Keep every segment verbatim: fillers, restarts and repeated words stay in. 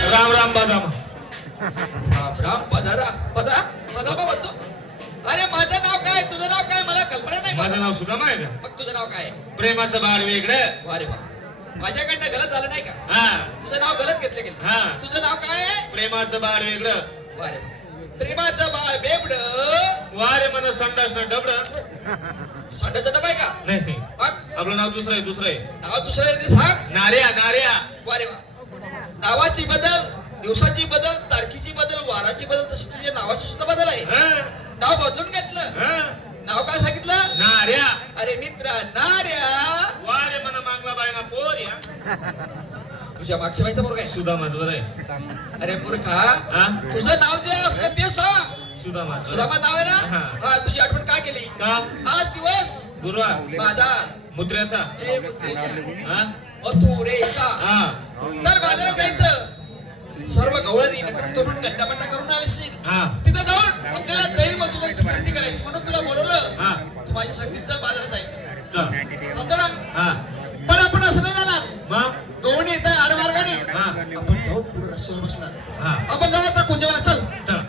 राम राम बदामा. राम राम पधारा पधा बदामा म्हणतो. अरे माझं नाव काय तुझं नाव काय मला कल्पना नाही. माझं नाव सुदामा आहे का? मग तुझं नाव काय? प्रेमाचं बाळ वेगळं. अरे वा माझ्याकडनं गलत झालं नाही का? हा तुझं नाव गलत घेतलं गेलं. हा तुझं नाव काय आहे? प्रेमाचं बाळ वेगळं. अरे प्रेमाचं बाळ बेबड वारे मन संडास न डबड. संडाचा डबा आहे का? नाही मग आपलं नाव दुसरं आहे. दुसरं आहे नाव दुसरं आहे ते सांग. नार्या नार्या. अरे वा नावाची बदल दिवसाची बदल तारखेची बदल वाराची बदल तशी तुझ्या नावाची सुद्धा बदल आहे. हं? नाव बदलून घेतलं. हं? नाव काय सांगितलं? नार्या. अरे मित्रा नार्या वारे मन मागला बायना पोर या. तुझ्या मागच्या बाईचा पोरगा आहे. सुदामा बरं आहे. अरे मूर्खा हा तुझं नाव जे असतं ते सांग. सुदामा सुदामा नाव आहे ना? हा. हा तुझी आठवण का केली? का आज दिवस गुरुवार बाजार मुत्र्याचा. ए बुद्धीच्या हा मथुरेचा. हा तर बाजारात जायचं. सर्व गवळणी नटून तोडून गड्डापट्टा करून आलीस. हा तिथं जाऊन आपल्याला दही मधुराची खरेदी करायची म्हणून तुला बोलवलं. हा तू माझ्या संगीतचं बाजारात जायचं. चल. चालतो ना? हा पण आपण असं नाही जाणार. मग गवळणी येत आहे आडमार्गाने. हा आपण जाऊ पुढे रस्त्यावर बसणार. हा आपण जाऊ आता कुंजवाला. चल चल.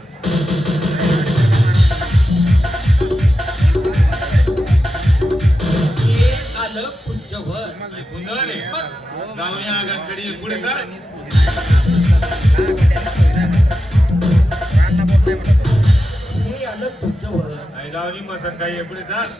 हे आलं कुंजवन. गुंजवाने गावणी आगांकडे पुढे चल. हे आलं कुंजवन. आई गावनी मसन काही पुढे चाल.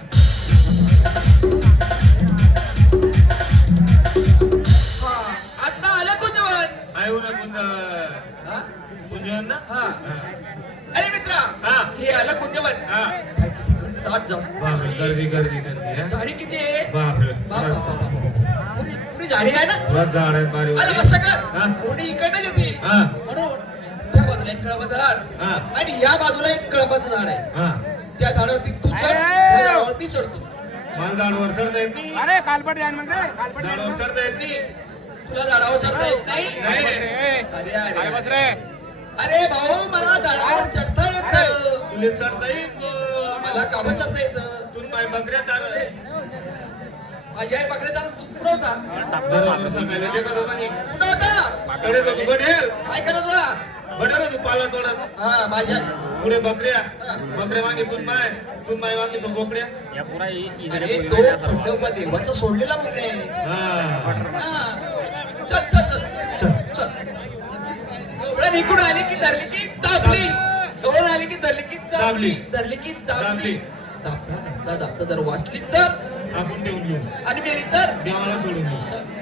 हा आता आलं कुंजवन. आई ना कुंज हा? कुंजवन ना. हा. हा. अरे मित्रा हा. हे आलं कुंजवन. हा काय किती घनदाट जास्त बापरे गर्दी गर्दी गर्दी. हा? झाडी किती आहे? बापरे बाप बाप बाप बाप. पुरी पुरी झाडी आहे ना? पुरा झाड आहे बारी अरे वाली. असं कर. हा? कोणी इकडनं येते हा म्हणून त्या बाजूला एक कळंबाचं झाड हा आणि या बाजूला एक कळंबाचं झाड आहे. हा त्या झाडावरती तू चढ त्या झाडावर मी चढतो. मला झाडावर चढता येत नाही. अरे कालपट यान म्हणजे कालपट झाडावर चढता येत नाही. तुला झाडावर चढता येत नाही? नाही अरे काय बस अरे रे अरे भाऊ मला झाडावर चढता येत. तुले चढता येईल गो. मला काबं चढता येतं. तू माय बकऱ्या चार माझ्या आई बकऱ्याचा तू कुठं होता? दररोज सकाळी ते करू म्हणे. कुठं होता? कडे लोक बढेल काय करत होता? बढेल तू पाला तोडत. हा माझ्या पुढे बकऱ्या बकऱ्या मागे तू माय तू माय मागे तू बोकड्या. या पुरा अरे तो खंडोबा देवाचा सोडलेला मुलगा आहे. हा हा. चल चल चल चल. चल. एवढं निघून आली की धरली की दाबली. एवढं आली की धरली की दाबली. धरली की दाबली. दाबता दाबता दाबता जर वाचली तर आपण देऊन घेऊ. आणि मेली तर देवाला सोडून घेऊ.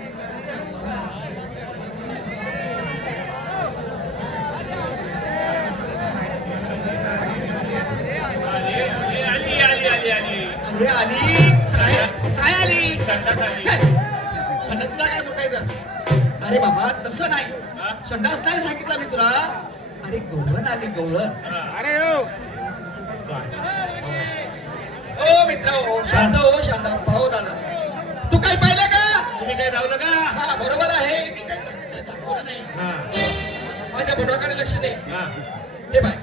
आली आली आली आली आली. अरे आली काय काय आली? संडास आली. संडासला काय मोठा इथं? अरे बाबा तसं नाही. हा? संडास नाही सांगितलं मी तुला. अरे गवळण आली गवळण. हा. अरे हो ओ मित्र हो शांत हो शांत पाहू दादा. तू काय पाहिलं का? तुम्ही काय धावलं का? हा बरोबर आहे. मी काय दाखवलं नाही. हा माझ्या बोटाकडे लक्ष दे. हा हे बाय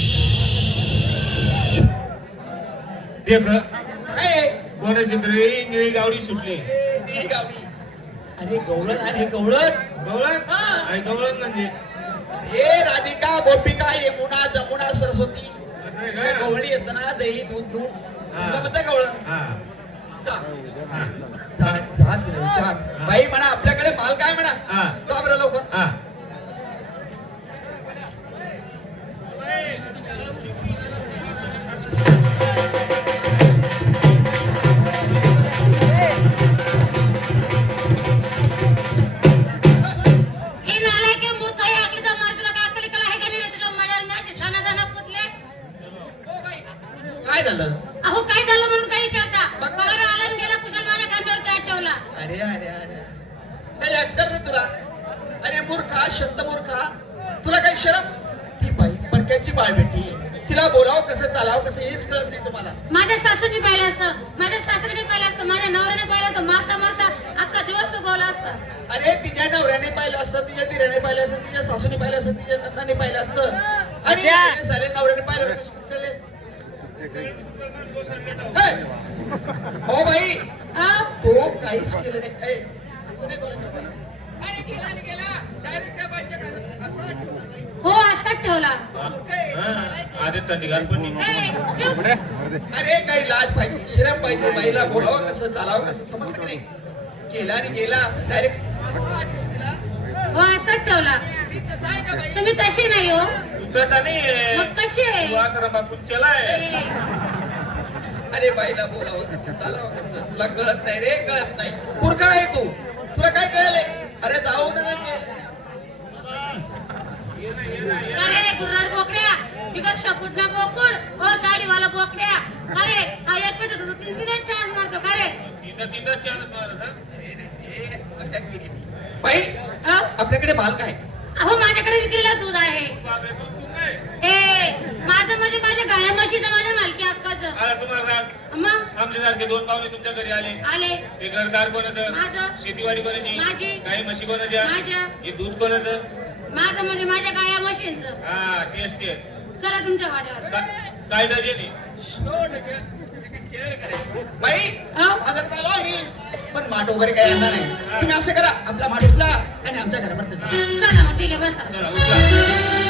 ते क- काय कोणाची तरी निळी गावडी सुटली. निळी गावडी. अरे गवळण आहे गवळण. गवळण. हा. आई गवळण म्हणजे हे राधिका गोपिका यमुना जमुना सरस्वती असं आहे त्या का? गवळी येत ना दही दूध घेऊन हा. तुला म्हणता गवळण. हा जा हा जा जा तिला विचार. बाई म्हणा आपल्याकडे माल काय म्हणा. हा जा बरं लवकर. हा हे नालायक आहे, मूर्ख आहे, अकलीचा मार तुला काय अक्कली कला आहे का नाही रे? तुला मर्डर ना शिक्षणा जाणार कुठले? ओ बाई, काय झालं? अहो काय झालं म्हणून काय विचारता? पगार आला आणि गेला कुशल माझ्या खांद्यावर काय ठेवला? अरे अरे अरे काही अक्कल रे तुला? अरे मूर्खा शंत मूर्खा तुला काही शरम? ती बाई परक्याची बाळ बेटी. तिला बोलावं कसं चालावं कसं हेच कळत नाही तुम्हाला. माझ्या सासूने पाहिलं असतं, माझ्या सासरीने पाहिलं असतं, माझ्या नवऱ्याने पाहिलं होतं. मारता मारता अख्खा दिवस उगवला असता. अरे तिच्या नवऱ्याने पाहिलं असतं, तिच्या दिराने पाहिलं असतं, तिच्या सासूने पाहिलं असतं, तिच्या नंदाने पाहिलं असतं आणि तिच्या सारे नवऱ्याने पाहिलं असतं. कुठले असते? हो बाई आ? तो काहीच केलं नाही. ए, असं नाही बोलायचं. अरे गेला आणि गेला डायरेक्ट त्या बाईच्या घरात. असं असाच ठेवला हा, आधी थंडी घाल पण नाही. ए, चुप. अरे काही लाज पाहिजे शरम पाहिजे बाईला बोलावं कसं चालावं कसं समजतं की नाही केला आणि गेला डायरेक्ट हो असाच ठेवला कसं आहे का बाई तुम्ही तशी नाही हो तू तसा नाही मग कशी तू आहे आश्रम बापून चलाय ए, अरे बाईला बोलावं कसं चालावं कसं तुला कळत नाही रे कळत नाही मूर्ख आहे तू तुला काय कळलंय अरे जाऊ नका अरे गुर्राड बोकड्या बिगर शपूटला बोकुड हो दाढीवाला बोकड्या अरे हा एक मिनिट तू तीन तीन चान्स मारतो का रे तिथं तिथं चान्स मारत हा. बाई अहो आपल्याकडे माल काय अहो, माझ्याकडे विक्रीला दूध आहे बापरे, पण तू नाही. ए माझं म्हणजे माझ्या गाया म्हशीचं माझ्या मालकी हक्काचं आला तुम्हाला राग मग आमच्यासारखे दोन पाहुणे तुमच्या घरी आले आले हे घरदार कोणाचं माझं. शेतीवाडी कोणाची माझी. काही म्हशी कोणाच्या माझ्या. हे दूध कोणाचं माझं म्हणजे माझ्या गाया म्हशींचं हा तेच तेच चला तुमच्या वाड्यावर का- काय डझन आहे बाई अहो, बाजारात आलो आम्ही पण माठ वगैरे काय येणार नाही तुम्ही असं करा आपला माठ उचला आणि आमच्या घरापर्यंत जा. चला मग ठीक आहे बसा चला उचला